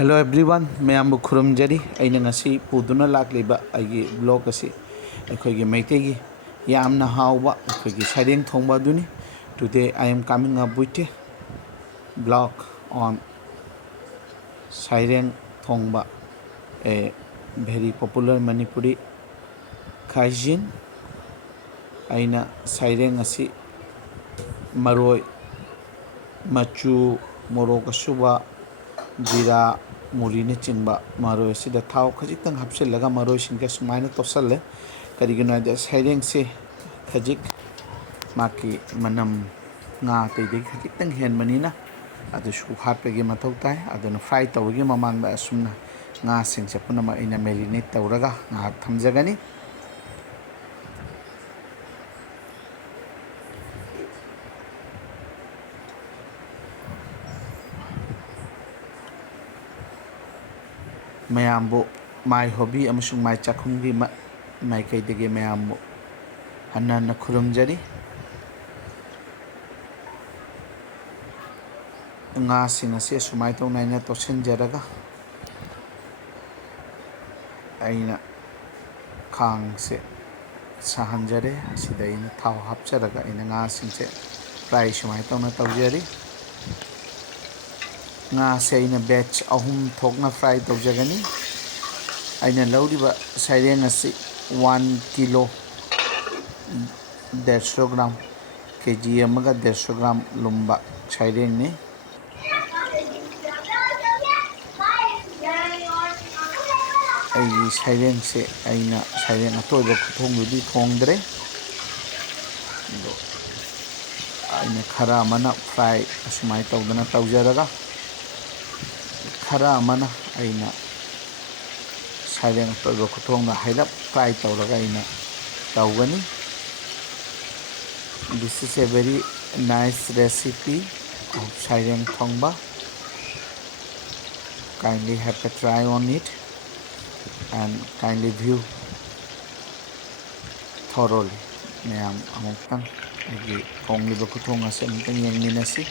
Hello everyone मैं खुरमजरी असी पुदुना लाक्लिबा अगी ब्लॉग असी अखोगी मैतेगी यामना हाउबा अखोगी सैरेंग थोंबा दुनी today I am coming up with blog on Sareng Thongba a very popular Manipuri cuisine अइना सैरेंग असी मरोय मचू मोरोक असुबा जीरा मुरीने चिंबा मरोय सिदा थाव खजितंग हपसेलगा मरोय सिंगे सुमाइना तोसले करिगनो आदे सैरेंग से खजिक माकी मनम nga तैदे खजितंग हेन मनीना अदुसु हापेगे मथौ ताय अदुना फ्राई तौगे ममांग दा सुमना nga सिंग से पुनमा इना मेरिनेट तौरगा nga थमजगनी मैमबो माई हॉबी अमसुंग माई चाखुंगी माई कईदगे मैमबो हन्ना खुरुमजरी nga सिंग असे सुमाय तौनाइना तोसिनजरगा अइना खांग से साहनजरे असिदा इना थाव हापचरगा इना nga सिंग से फ्राई सुमाय तौना तौजरी nga से इना बैच अहुम थोकना फ्राई तौजगनी अइना लौरिबा सैरेंग असी 1 किलो 150 ग्राम केजी अमगा 150 ग्राम लुम्बा सैरेंग ने अई सैरेंग से अइना सैरेंग अतोइबा खुथोंगदुदी थोंगद्रे अइना खरा मना फ्राई असुमाय तौदना तौजरगा खरा मना अइना सैरेंग अतोइबा खुथोंगदा हाइलप फ्राई तौरगा अइना तौगनी This is a very nice recipe of Sareng Thongba. Kindly have a try on it and kindly view thoroughly. मैम अमुक्तंग अगी थोंगलिबा खुथोंग असे अमुक्तंग येंगमिनसी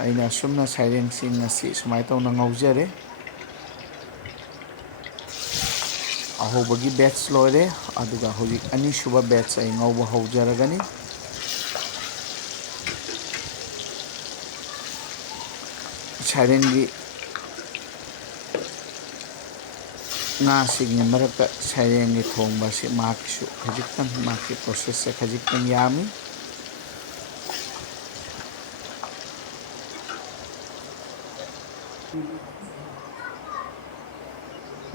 अइना सुमना सैरेंग सिंग असी सुमाय तौना ngौजरे अहोबगी बैच लोरे अदुगा होजिक अनीसुबा बैच आई ngौबा हौजरगनी सैरेंगी nga सिंग मरकता सैरेंगी थोंबा से माकिसु खजितंग माकी प्रोसेस से खजितंग यामी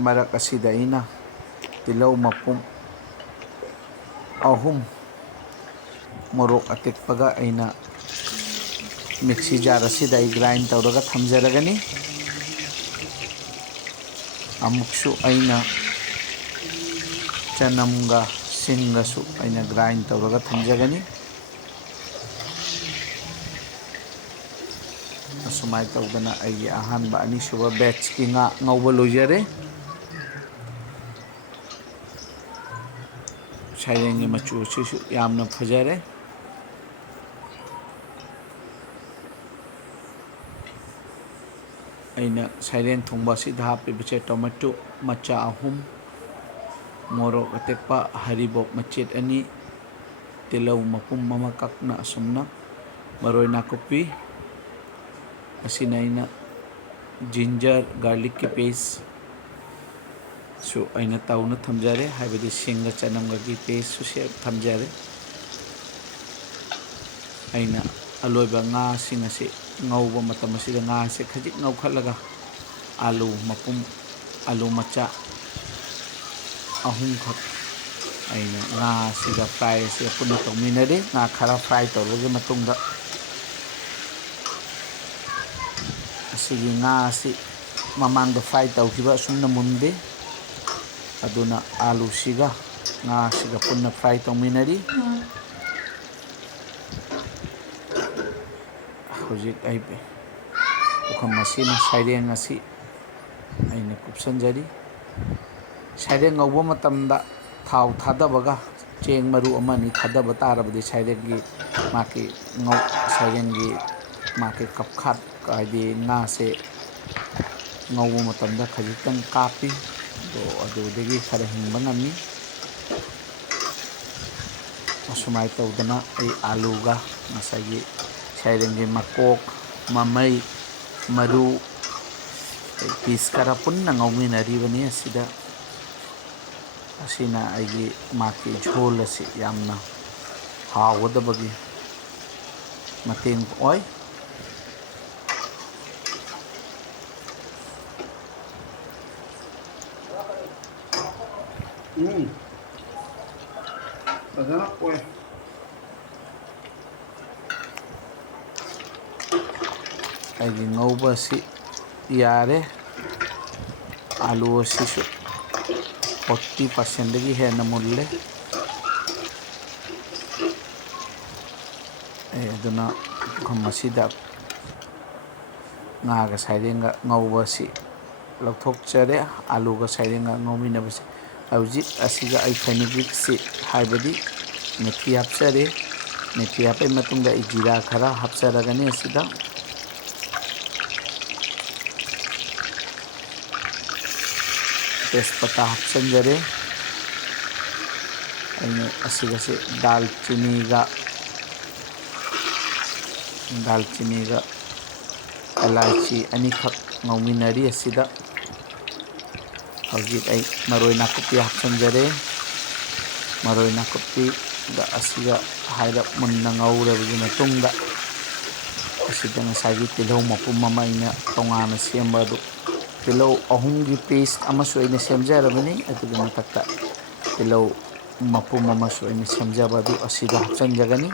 मरक असिदा इना तिलौ मपुम अहुम मोरोक अतेकपगा अइना मिक्सी जार असिदा ग्राइंड तौरगा थमजरगनी अमुक्सु अइना चनमगा सिंगसु अइना ग्राइंड तौरगा थमजगनी असुमाय तौदना अई अहानबा अनीसुबा बैच की nga ngौबा लोजरे सैरेंगी मचू सिसु यामना फजरे अइना सैरेंग थोंबा सिदा हापिबचे टोमेटो मचा अहुम मोरोक अतेकपा हरिबोक मचेट अनि तिलौ मपुम ममा ककना असुमना मरोय नाकुपी असिना अइना जिंजर गार्लिक की पेस्ट सु अइना तौना थमजरे हाइबदि सिंगा चनमगी पेस्ट सु से थमजरे अइना अलोइबा nga सिंग असे ngौबा मतम असिदा nga से खजिक ngौखलगा आलू मपुम आलू मचा अहुम खक अइना nga सिदा फ्राई से पुना तौमिनरे nga खरा फ्राई तौरगे मतुंगदा असिगी nga असि ममांगदा फ्राई तौखिबा सुमना मुंदे अदुना आलू सिगा nga सिगा पुना फ्राई तौमिनरी होजिक आइबे उखम मसीना सैरेंग असी अइना कुपसनजरी सैरेंग ngौबा मतमदा थाव थादबगा चेंग मरु अमनी थादब तारबदि सैरेंगी माकी ngौ सैरेंगी माकी कपखात ꯍꯥꯏꯗꯤ ꯉꯥꯁꯦ ꯉꯧꯕ ꯃꯇꯝꯗ ꯈꯖꯤꯛꯇꯪ ꯀꯥꯞꯄꯤ, ꯑꯗꯣ ꯑꯗꯨꯗꯒꯤ ꯈꯔ ꯍꯤꯡꯕ ꯉꯝꯃꯤ꯫ ꯑꯁꯨꯃꯥꯏꯅ ꯇꯧꯗꯅ ꯑꯩ ꯑꯥꯂꯨꯒ ꯉꯁꯥꯏꯒꯤ ꯁꯩꯔꯦꯡꯒꯤ ꯃꯀꯣꯛ, ꯃꯃꯩ, ꯃꯔꯨ, ꯄꯤꯁ ꯈꯔ ꯄꯨꯟꯅ ꯉꯧꯃꯤꯟꯅꯔꯤꯕꯅꯤ ꯑꯁꯤꯗ꯫ ꯑꯁꯤꯅ ꯑꯩꯒꯤ ꯃꯥꯒꯤ ꯓꯣꯜ ꯑꯁꯤ ꯌꯥꯝꯅ ꯍꯥꯎꯒꯗꯕꯒꯤ ꯃꯇꯦꯡ ꯑꯣꯏ꯫ ꯐꯖꯅ ꯑꯣꯏ꯫ ꯑꯩꯒꯤ ꯉꯧꯕ ꯑꯁꯤ ꯌꯥꯔꯦ꯫ ꯑꯥꯂꯨ ꯑꯁꯤꯁꯨ 40% ꯍꯦꯟꯅ ꯃꯨꯜꯂꯦ꯫ ꯑꯗꯨꯅ ꯃꯁꯤꯗ ꯉꯥꯒ ꯁꯩꯔꯦꯡꯒ ꯉꯧꯕ ꯑꯁꯤ ꯂꯧꯊꯣꯛꯆꯔꯦ꯫ ꯑꯥꯂꯨꯒ ꯁꯩꯔꯦꯡꯒ ꯉꯧꯃꯤꯟꯅꯕꯁꯤ ꯍꯧꯖꯤꯛ ꯑꯁꯤꯒ ꯑꯩ ꯐꯦꯅꯨꯒ꯭ꯔꯤꯛꯁꯤ ꯍꯥꯏꯕꯗꯤ ꯃꯦꯊꯤ ꯍꯥꯞꯆꯔꯦ꯫ ꯃꯦꯊꯤ ꯍꯥꯞꯄꯩ ꯃꯇꯨꯡꯗ ꯑꯩ ꯖꯤꯔꯥ ꯈꯔ ꯍꯥꯞꯆꯔꯒꯅꯤ ꯑꯁꯤꯗ꯫ ꯇꯦꯖꯄꯇꯥ ꯍꯥꯞꯆꯟꯖꯔꯦ꯫ ꯑꯩꯅ ꯑꯁꯤꯒꯁꯦ ꯗꯥꯜꯆꯤꯅꯤꯒ ꯑꯦꯂꯥꯏꯆꯤ ꯑꯅꯤꯈꯛ ꯉꯧꯃꯤꯟꯅꯔꯤ ꯑꯁꯤꯗ꯫ ꯍꯧꯖꯤꯛ ꯑꯩ ꯃꯔꯣꯏ ꯅꯥꯀꯨꯞꯄꯤ ꯍꯥꯞꯆꯟꯖꯔꯦ꯫ ꯃꯔꯣꯏ ꯅꯥꯀꯨꯞꯄꯤꯒ ꯑꯁꯤꯒ ꯍꯥꯏꯔꯞ ꯃꯨꯟꯅ ꯉꯧꯔꯕꯒꯤ ꯃꯇꯨꯡꯗ ꯑꯁꯤꯗ ꯉꯁꯥꯏꯒꯤ ꯇꯤꯜꯍꯧ ꯃꯄꯨꯝ ꯑꯃ ꯑꯩꯅ ꯇꯣꯉꯥꯟꯅ ꯁꯦꯝꯕ ꯑꯗꯨ, ꯇꯤꯜꯍꯧ 3ꯒꯤ ꯄꯦꯁꯠ ꯑꯃꯁꯨ ꯑꯩꯅ ꯁꯦꯝꯖꯔꯕꯅꯤ꯫ ꯑꯗꯨꯒꯤ ꯃꯊꯛꯇ ꯇꯤꯜꯍꯧ ꯃꯄꯨꯝ ꯑꯃꯁꯨ ꯑꯩꯅ ꯁꯦꯝꯖꯕ ꯑꯗꯨ ꯑꯁꯤꯗ ꯍꯥꯞꯆꯟꯖꯒꯅꯤ꯫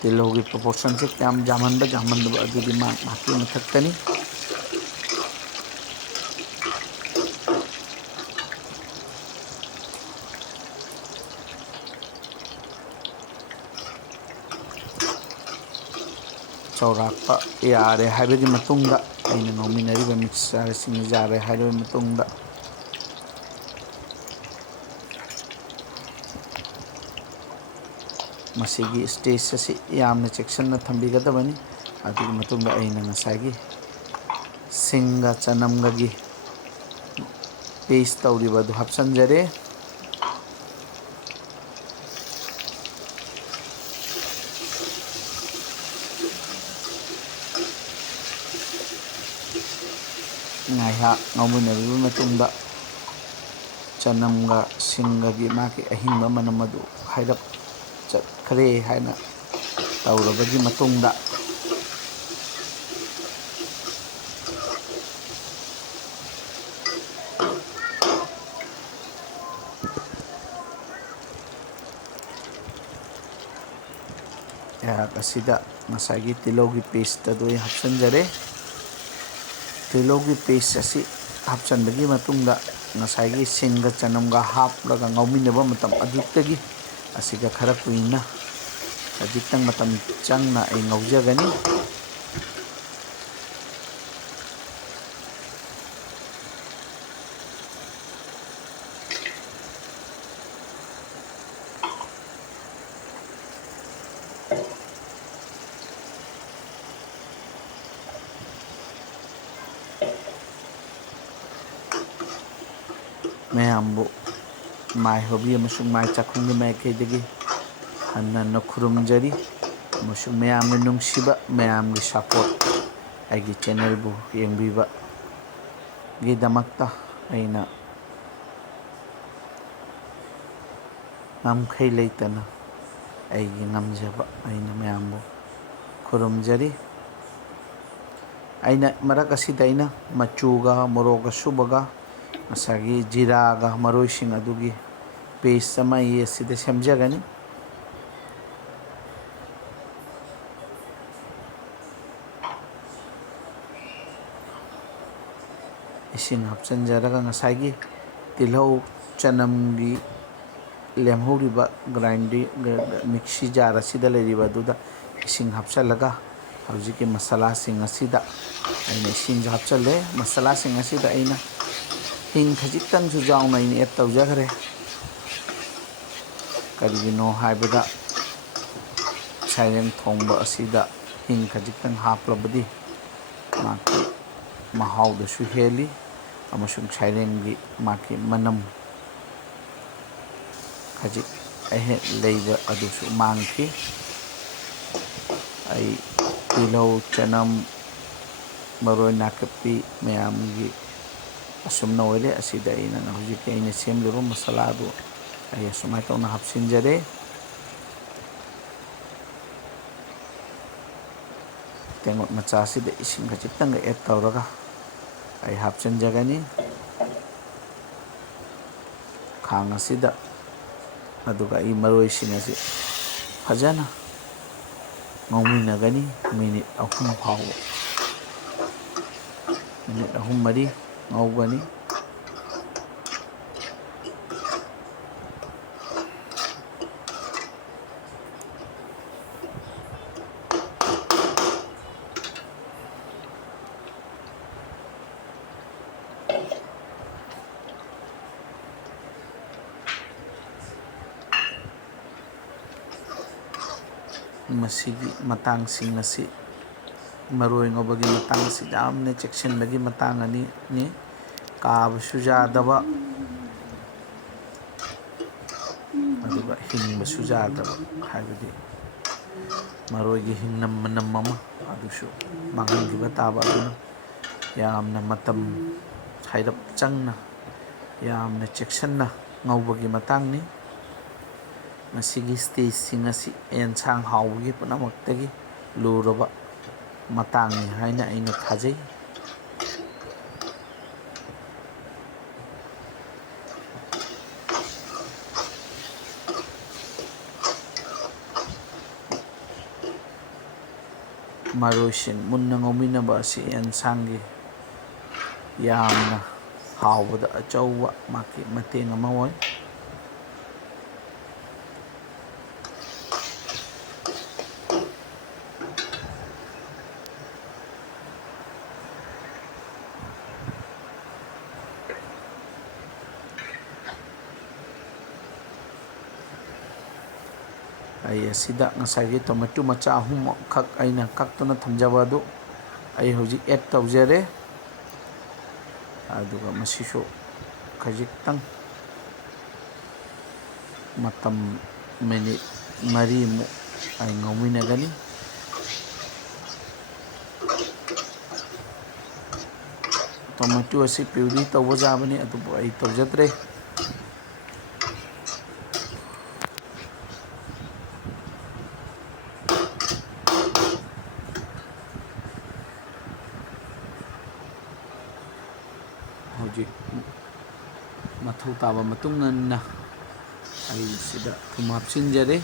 ꯇꯤꯜꯍꯧꯒꯤ ꯄ꯭ꯔꯣꯄꯣꯔꯁꯟꯁꯦ ꯀꯌꯥꯝ ꯌꯥꯝꯍꯟꯕ ꯌꯥꯝꯍꯟꯗꯕ ꯑꯗꯨꯗꯤ ꯃꯍꯥꯛꯀꯤ ꯃꯊꯛꯇꯅꯤ꯫ ꯆꯥꯎꯔꯥꯛꯄ ꯌꯥꯔꯦ ꯍꯥꯏꯕꯒꯤ ꯃꯇꯨꯡꯗ ꯑꯩꯅ ꯉꯧꯃꯤꯟꯅꯔꯤꯕ ꯃꯤꯛꯁꯆꯔꯁꯤꯡ ꯌꯥꯔꯦ ꯍꯥꯏꯔꯕ ꯃꯇꯨꯡꯗ ꯃꯁꯤꯒꯤ ꯁ꯭ꯇꯦꯖ ꯑꯁꯤ ꯌꯥꯝꯅ ꯆꯦꯛꯁꯤꯟꯅ ꯊꯝꯕꯤꯒꯗꯕꯅꯤ꯫ ꯑꯗꯨꯒꯤ ꯃꯇꯨꯡꯗ ꯑꯩꯅ ꯉꯁꯥꯏꯒꯤ ꯁꯤꯡꯒ ꯆꯅꯝꯒꯒꯤ ꯄꯦꯁꯠ ꯇꯧꯔꯤꯕ ꯑꯗꯨ ꯍꯥꯞꯆꯟꯖꯔꯦ꯫ ꯉꯥꯏꯍꯥꯛ ꯉꯧꯃꯤꯟꯅꯔꯕ ꯃꯇꯨꯡꯗ ꯆꯅꯝꯒ ꯁꯤꯡꯒꯒꯤ ꯃꯥꯒꯤ ꯑꯍꯤꯡꯕ ꯃꯅꯝ ꯑꯗꯨ ꯍꯥꯏꯔꯞ ꯆꯠꯈ꯭ꯔꯦ ꯍꯥꯏꯅ ꯇꯧꯔꯕꯒꯤ ꯃꯇꯨꯡꯗ ꯑꯩꯍꯥꯛ ꯑꯁꯤꯗ ꯉꯁꯥꯏꯒꯤ ꯇꯤꯜꯍꯧꯒꯤ ꯄꯦꯁꯠ ꯑꯗꯨ ꯑꯩ ꯍꯥꯞꯆꯟꯖꯔꯦ꯫ ꯇꯤꯜꯍꯧꯒꯤ ꯄꯦꯁꯠ ꯑꯁꯤ ꯍꯥꯞꯆꯟꯕꯒꯤ ꯃꯇꯨꯡꯗ ꯉꯁꯥꯏꯒꯤ ꯁꯤꯡꯒ ꯆꯅꯝꯒ ꯍꯥꯞꯂꯒ ꯉꯧꯃꯤꯟꯅꯕꯃꯇꯝ ꯑꯗꯨꯗꯒꯤ ꯑꯁꯤꯒ ꯈꯔ ꯀꯨꯏꯅ ꯈꯖꯤꯛꯇꯪ ꯃꯇꯝ ꯆꯪꯅ ꯑꯩ ꯉꯧꯖꯒꯅꯤ꯫ ꯃꯌꯥꯝꯕꯨ ꯃꯥꯏꯍꯣꯕꯤ ꯑꯃꯁꯨꯡ ꯃꯥꯏ ꯆꯥꯛꯈꯨꯝꯒꯤ ꯃꯥꯏꯀꯩꯗꯒꯤ ꯍꯟꯅ ꯍꯟꯅ ꯈꯨꯔꯨꯝꯖꯔꯤ ꯑꯃꯁꯨꯡ ꯃꯌꯥꯝꯅ ꯅꯨꯡꯁꯤꯕ, ꯃꯌꯥꯝꯒꯤ ꯁꯄꯣꯔꯠ, ꯑꯩꯒꯤ ꯆꯦꯅꯦꯜꯕꯨ ꯌꯦꯡꯕꯤꯕꯒꯤꯗꯃꯛꯇ ꯑꯩꯅ ꯉꯝꯈꯩ ꯂꯩꯇꯅ ꯑꯩꯒꯤ ꯉꯝꯖꯕ ꯑꯩꯅ ꯃꯌꯥꯝꯕꯨ ꯈꯨꯔꯨꯝꯖꯔꯤ꯫ ꯑꯩꯅ ꯃꯔꯛ ꯑꯁꯤꯗ ꯑꯩꯅ ꯃꯆꯨꯒ ꯃꯣꯔꯣꯛ ꯑꯁꯨꯕꯒ ꯉꯁꯥꯏꯒꯤ ꯖꯤꯔꯥꯒ ꯃꯔꯣꯏꯁꯤꯡ ꯑꯗꯨꯒꯤ ꯄꯦꯁꯠ ꯑꯃ ꯑꯩ ꯑꯁꯤꯗ ꯁꯦꯝꯖꯒꯅꯤ꯫ ꯏꯁꯤꯡ ꯍꯥꯞꯆꯟꯖꯔꯒ ꯉꯁꯥꯏꯒꯤ ꯇꯤꯜꯍꯧ ꯆꯅꯝꯒꯤ ꯂꯦꯝꯍꯧꯔꯤꯕ ꯃꯤꯛꯁꯤ ꯖꯥꯔ ꯑꯁꯤꯗ ꯂꯩꯔꯤꯕ ꯑꯗꯨꯗ ꯏꯁꯤꯡ ꯍꯥꯞꯆꯜꯂꯒ ꯍꯧꯖꯤꯛꯀꯤ ꯃꯁꯥꯂꯥꯁꯤꯡ ꯑꯁꯤꯗ ꯑꯩꯅ ꯏꯁꯤꯡꯁꯨ ꯍꯥꯞꯆꯜꯂꯦ꯫ ꯃꯁꯥꯂꯥꯁꯤꯡ ꯑꯁꯤꯗ ꯑꯩꯅ ꯍꯤꯡ ꯈꯖꯤꯛꯇꯪꯁꯨ ꯌꯥꯎꯅ ꯑꯩꯅ ꯑꯦꯗ ꯇꯧꯖꯈ꯭ꯔꯦ꯫ ꯀꯔꯤꯒꯤꯅꯣ ꯍꯥꯏꯕꯗ ꯁꯥꯏꯔꯦꯡ ꯊꯣꯡꯕ ꯑꯁꯤꯗ ꯍꯤꯡ ꯈꯖꯤꯛꯇꯪ ꯍꯥꯞꯂꯕꯗꯤ ꯃꯥꯒꯤ ꯃꯍꯥꯎꯗꯁꯨ ꯍꯦꯜꯂꯤ ꯑꯃꯁꯨꯡ ꯁꯥꯏꯔꯦꯡꯒꯤ ꯃꯥꯒꯤ ꯃꯅꯝ ꯈꯖꯤꯛ ꯑꯍꯦꯛ ꯂꯩꯕ ꯑꯗꯨꯁꯨ ꯃꯥꯡꯈꯤ꯫ ꯑꯩ ꯇꯤꯜꯍꯧ ꯆꯅꯝ ꯃꯔꯣꯏ ꯅꯥꯀꯨꯞꯄꯤ ꯃꯌꯥꯝꯒꯤ ꯑꯁꯨꯝꯅ ꯑꯣꯏꯔꯦ꯫ ꯑꯁꯤꯗ ꯍꯧꯖꯤꯛꯀꯤ ꯑꯩꯅ ꯁꯦꯝꯂꯤꯕ ꯃꯁꯥꯂꯥꯗꯨ ꯑꯩ ꯑꯁꯨꯃꯥꯏꯅ ꯇꯧꯅ ꯍꯥꯞꯆꯤꯟꯖꯔꯦ꯫ ꯇꯦꯡꯀꯣꯠ ꯃꯆꯥ ꯑꯁꯤꯗ ꯏꯁꯤꯡ ꯈꯖꯤꯛꯇꯪꯒ ꯑꯦꯗ ꯇꯧꯔꯒ ꯑꯩ ꯍꯥꯞꯆꯤꯟꯖꯒꯅꯤ ꯈꯥꯡ ꯑꯁꯤꯗ꯫ ꯑꯗꯨꯒ ꯑꯩ ꯃꯔꯣꯏꯁꯤꯡ ꯑꯁꯤ ꯐꯖꯅ ꯉꯧꯃꯤꯟꯅꯒꯅꯤ ꯃꯤꯅꯤꯠ 3 ꯐꯥꯎꯕ꯫ ꯃꯤꯅꯤꯠ 3-4 ꯉꯧꯒꯅꯤ꯫ ꯃꯁꯤꯒꯤ ꯃꯇꯥꯡꯁꯤꯡ ꯑꯁꯤ ꯃꯔꯣꯏ ꯉꯧꯕꯒꯤ ꯃꯇꯥꯡ ꯑꯁꯤ ꯌꯥꯝꯅ ꯆꯦꯛꯁꯤꯟꯕꯒꯤ ꯃꯇꯥꯡ ꯑꯅꯤꯅꯤ꯫ ꯀꯥꯕꯁꯨ ꯌꯥꯗꯕ ꯑꯗꯨꯒ ꯍꯤꯡꯕꯁꯨ ꯌꯥꯗꯕ ꯍꯥꯏꯕꯗꯤ ꯃꯔꯣꯏꯒꯤ ꯍꯤꯡꯅꯝ ꯃꯅꯝ ꯑꯃ ꯑꯗꯨꯁꯨ ꯃꯥꯡꯍꯟꯈꯤꯕ ꯇꯥꯕ꯫ ꯑꯗꯨꯅ ꯌꯥꯝꯅ ꯃꯇꯝ ꯍꯩꯔꯞ ꯆꯪꯅ ꯌꯥꯝꯅ ꯆꯦꯛꯁꯤꯟꯅ ꯉꯧꯕꯒꯤ ꯃꯇꯥꯡꯅꯤ꯫ ꯃꯁꯤꯒꯤ ꯁ꯭ꯇꯦꯖꯁꯤꯡ ꯑꯁꯤ ꯑꯦꯟꯁꯥꯡ ꯍꯥꯎꯕꯒꯤ ꯄꯨꯝꯅꯃꯛꯇꯒꯤ ꯂꯨꯔꯕ ꯃꯇꯥꯡꯅꯤ ꯍꯥꯏꯅ ꯑꯩꯅ ꯊꯥꯖꯩ꯫ ꯃꯔꯣꯏꯁꯤꯡ ꯃꯨꯟꯅ ꯉꯧꯃꯤꯟꯅꯕ ꯑꯁꯤ ꯑꯦꯟꯁꯥꯡꯒꯤ ꯌꯥꯝꯅ ꯍꯥꯎꯕꯗ ꯑꯆꯧꯕ ꯃꯥꯒꯤ ꯃꯇꯦꯡ ꯑꯃ ꯑꯣꯏ꯫ ꯑꯩ ꯑꯁꯤꯗ ꯉꯁꯥꯏꯒꯤ ꯇꯣꯃꯦꯇꯣ ꯃꯆꯥ 3ꯈꯛ ꯑꯩꯅ ꯀꯛꯇꯨꯅ ꯊꯝꯖꯕ ꯑꯗꯨ ꯑꯩ ꯍꯧꯖꯤꯛ ꯑꯦꯗ ꯇꯧꯖꯔꯦ꯫ ꯑꯗꯨꯒ ꯃꯁꯤꯁꯨ ꯈꯖꯤꯛꯇꯪ ꯃꯇꯝ ꯃꯤꯅꯤꯠ 4ꯃꯨꯛ ꯑꯩ ꯉꯧꯃꯤꯟꯅꯒꯅꯤ꯫ ꯇꯣꯃꯦꯇꯣ ꯑꯁꯤ ꯄ꯭ꯌꯨꯔꯤ ꯇꯧꯕ ꯌꯥꯕꯅꯤ ꯑꯗꯨꯕꯨ ꯑꯩ ꯇꯧꯖꯗ꯭ꯔꯦ꯫ ꯍꯧꯖꯤꯛ ꯃꯊꯧ ꯇꯥꯕ ꯃꯇꯨꯡ ꯏꯟꯅ ꯑꯩ ꯁꯤꯗ ꯊꯨꯝ ꯍꯥꯞꯆꯤꯟꯖꯔꯦ꯫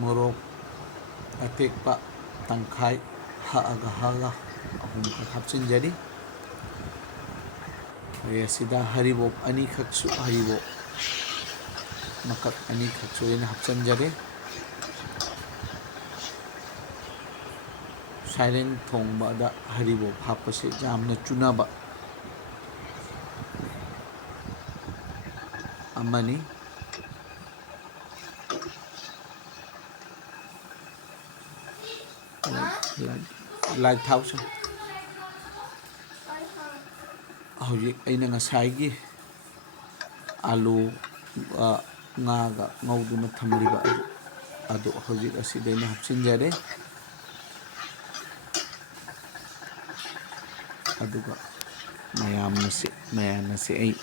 ꯃꯣꯔꯣꯛ ꯑꯇꯦꯛꯄ ꯇꯪꯈꯥꯏ ꯍꯛꯑꯒ 3ꯈꯛ ꯍꯥꯞꯆꯤꯟꯖꯔꯤ꯫ ꯑꯩ ꯑꯁꯤꯗ ꯍꯔꯤꯕꯣꯞ ꯃꯀꯛ 2ꯈꯛꯁꯨ ꯑꯩꯅ ꯍꯥꯞꯆꯤꯟꯖꯔꯦ꯫ ꯁꯥꯏꯔꯦꯡ ꯊꯣꯡꯕꯗ ꯍꯔꯤꯕꯣꯞ ꯍꯥꯞꯄꯁꯤ ꯌꯥꯝꯅ ꯆꯨꯅꯕ ꯑꯃꯅꯤ꯫ ꯂꯥꯏꯠ ꯊꯥꯎꯁꯦ꯫ ꯍꯧꯖꯤꯛ ꯑꯩꯅ ꯉꯁꯥꯏꯒꯤ ꯑꯥꯂꯨ ꯉꯥꯒ ꯉꯧꯗꯨꯅ ꯊꯝꯂꯤꯕ ꯑꯗꯨ ꯍꯧꯖꯤꯛ ꯑꯁꯤꯗ ꯑꯩꯅ ꯍꯥꯞꯆꯤꯟꯖꯔꯦ꯫ ꯑꯗꯨꯒ ꯃꯌꯥꯟ ꯑꯁꯤ ꯑꯩ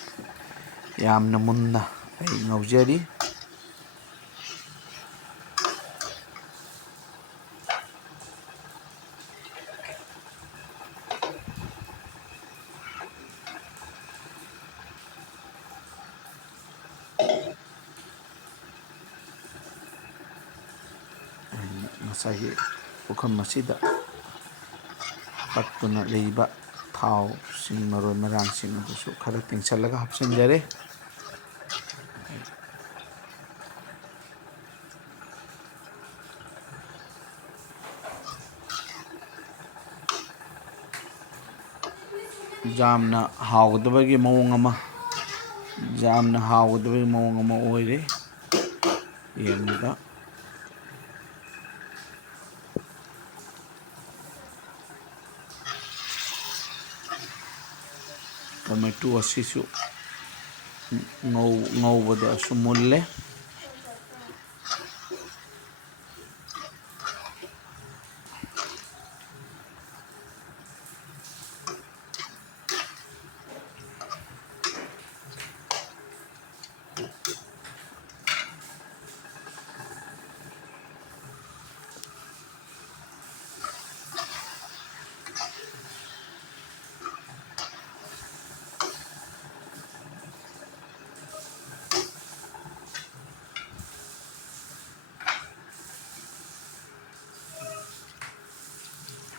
ꯌꯥꯝꯅ ꯃꯨꯟꯅ ꯑꯩ ꯉꯧꯖꯔꯤ꯫ ꯉꯁꯥꯏꯒꯤ ꯄꯨꯈꯝ ꯑꯁꯤꯗ ꯄꯠꯇꯨꯅ ꯂꯩꯕ ꯊꯥꯎꯁꯤꯡ ꯃꯔꯣꯏ ꯃꯔꯥꯡꯁꯤꯡ ꯑꯗꯨꯁꯨ ꯈꯔ ꯇꯦꯡꯁꯤꯜꯂꯒ ꯍꯥꯞꯆꯤꯟꯖꯔꯦ꯫ ꯌꯥꯝꯅ ꯍꯥꯎꯒꯗꯕꯒꯤ ꯃꯑꯣꯡ ꯑꯃ ꯌꯥꯝꯅ ꯍꯥꯎꯒꯗꯕꯒꯤ ꯃꯑꯣꯡ ꯑꯃ ꯑꯣꯏꯔꯦ ꯌꯦꯡꯕꯗ ꯇꯣꯃꯦꯇꯣ ꯑꯁꯤꯁꯨ ꯉꯧꯕꯗꯁꯨ ꯃꯨꯜꯂꯦ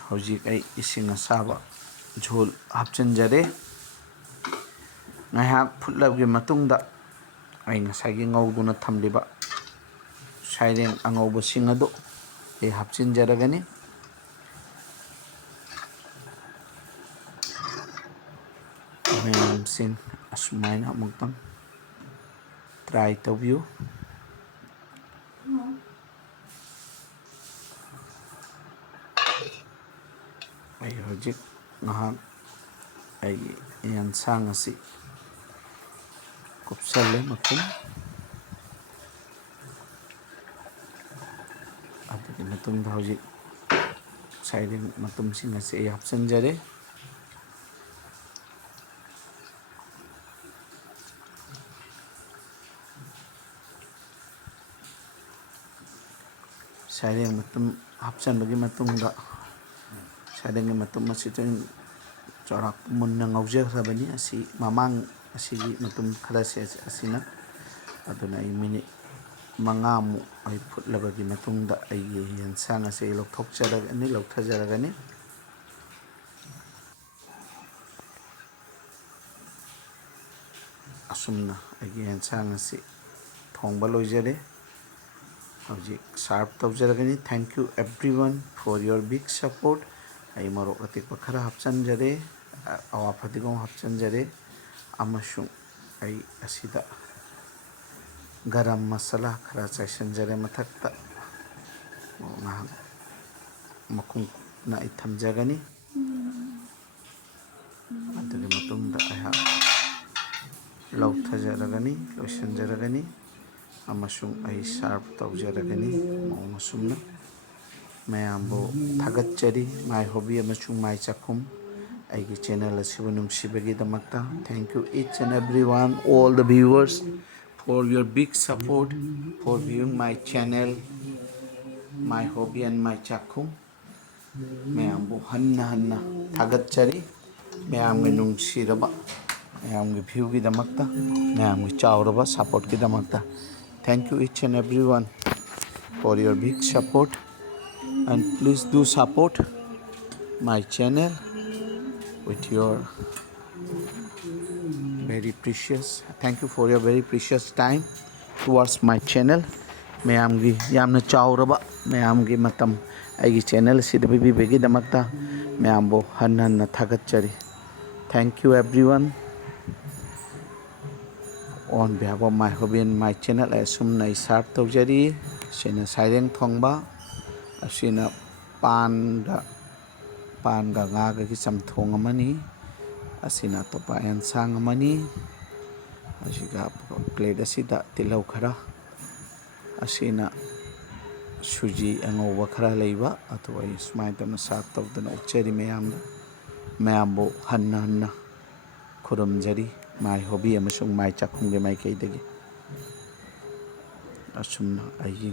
ꯍꯧꯖꯤꯛ ꯑꯩ ꯏꯁꯤꯡ ꯑꯁꯥꯕ ꯓꯣꯜ ꯍꯥꯞꯆꯤꯟꯖꯔꯦ ꯉꯥꯏꯍꯥꯛ ꯐꯨꯠꯂꯕꯒꯤ ꯃꯇꯨꯡꯗ ꯑꯩ ꯉꯁꯥꯏꯒꯤ ꯉꯧꯗꯨꯅ ꯊꯝꯂꯤꯕ ꯁꯥꯏꯔꯦꯡ ꯑꯉꯧꯕꯁꯤꯡ ꯑꯗꯨ ꯑꯩ ꯍꯥꯞꯆꯤꯟꯖꯔꯒꯅꯤ ꯃꯌꯥꯝꯁꯤꯡ ꯑꯁꯨꯃꯥꯏꯅ ꯑꯃꯨꯛꯇꯪ ꯇ꯭ꯔꯥꯏ ꯇꯧꯕꯤꯌꯨ ꯑꯩ ꯍꯧꯖꯤꯛ ꯉꯥꯏꯍꯥꯛ ꯑꯩꯒꯤ ꯌꯦꯟꯁꯥꯡ ꯑꯁꯤ ꯀꯨꯞꯁꯜꯂꯦ ꯃꯈꯨꯝ ꯑꯗꯨꯒꯤ ꯃꯇꯨꯡꯗ ꯍꯧꯖꯤꯛ ꯁꯥꯏꯔꯦꯡ ꯃꯇꯨꯝꯁꯤꯡ ꯑꯁꯤ ꯑꯩ ꯍꯥꯞꯆꯤꯟꯖꯔꯦ ꯁꯥꯏꯔꯦꯡ ꯃꯇꯨꯝ ꯍꯥꯞꯆꯤꯟꯕꯒꯤ ꯃꯇꯨꯡꯗ ꯁꯥꯏꯔꯦꯡꯒꯤ ꯃꯇꯨꯝ ꯑꯁꯤꯗ ꯆꯥꯎꯔꯥꯛꯄ ꯃꯨꯟꯅ ꯉꯧꯖꯈ꯭ꯔꯕꯅꯤ ꯑꯁꯤ ꯃꯃꯥꯡ ꯑꯁꯤꯒꯤ ꯃꯇꯨꯝ ꯈꯔꯁꯦ ꯑꯁꯤꯅ ꯑꯗꯨꯅ ꯑꯩ ꯃꯤꯅꯤꯠ 5 ꯑꯩ ꯐꯨꯠꯂꯕꯒꯤ ꯃꯇꯨꯡꯗ ꯑꯩꯒꯤ ꯌꯦꯟꯁꯥꯡ ꯑꯁꯤ ꯂꯧꯊꯖꯔꯒꯅꯤ ꯑꯁꯨꯝꯅ ꯑꯩꯒꯤ ꯌꯦꯟꯁꯥꯡ ꯑꯁꯤ ꯊꯣꯡꯕ ꯂꯣꯏꯖꯔꯦ ꯍꯧꯖꯤꯛ ꯁꯥꯔꯚ ꯇꯧꯖꯔꯒꯅꯤ thank you everyone for your big support ꯑꯩ ꯃꯣꯔꯣꯛ ꯑꯇꯦꯛꯄ ꯈꯔ ꯍꯥꯞꯆꯤꯟꯖꯔꯦ ꯑꯋꯥ ꯐꯗꯤꯒꯣꯝ ꯍꯥꯞꯆꯤꯟꯖꯔꯦ ꯑꯃꯁꯨꯡ ꯑꯩ ꯑꯁꯤꯗ ꯒꯔꯝ ꯃꯁꯥꯂꯥ ꯈꯔ ꯆꯥꯏꯁꯤꯟꯖꯔꯦ ꯃꯊꯛꯇ ꯉꯥꯏꯍꯥꯛ ꯃꯈꯨꯝꯅ ꯑꯩ ꯊꯝꯖꯒꯅꯤ ꯑꯗꯨꯒꯤ ꯃꯇꯨꯡꯗ ꯑꯩꯍꯥꯛ ꯂꯧꯊꯖꯔꯒꯅꯤ ꯂꯣꯏꯁꯤꯟꯖꯔꯒꯅꯤ ꯑꯃꯁꯨꯡ ꯑꯩ ꯁꯥꯔꯚ ꯇꯧꯖꯔꯒꯅꯤ ꯃꯑꯣꯡ ꯑꯁꯨꯝꯅ ꯃꯌꯥꯝꯕꯨ ꯊꯥꯒꯠꯆꯔꯤ ꯃꯥꯏ ꯍꯣꯕꯤ ꯑꯃꯁꯨꯡ ꯃꯥꯏ ꯆꯥꯛꯈꯨꯝ ꯑꯩꯒꯤ ꯆꯦꯅꯦꯜ ꯑꯁꯤꯕꯨ ꯅꯨꯡꯁꯤꯕꯒꯤꯗꯃꯛꯇ thank you each and everyone all the viewers for your big support for viewing my channel my hobby and my Chakhum मैमबो हन्ना हन्ना थागतचरी मैमगे नुंगसिरबा मैमगे व्यू की दमकता मैमगे चावरबा सपोर्ट की दमकता thank you each and everyone for your big support and please do support my channel with your very precious thank you for your very precious time towards my channel मैमगी यामना चावरबा मैमगी मतम आइगी channel सिद बिबेगी दमकता मैमबो हन हन थागतचरी thank you everyone on behalf of my hobby and my channel I assume I serve tawjari sina saireng thongba asina panga ngaga ki samthong amani asina topa ensang amani asiga plate asida tilau khara asina suji angoba khara leiba atwa ismai tona serve tawdana ucheri mayambo hanna hanna खुरमजरी my hobby अमसुंग my चाखुंगे माय कईदगी असुमना आइगी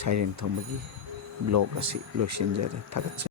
साइरें थोंबगी blog असी लोइसिनजरे थागत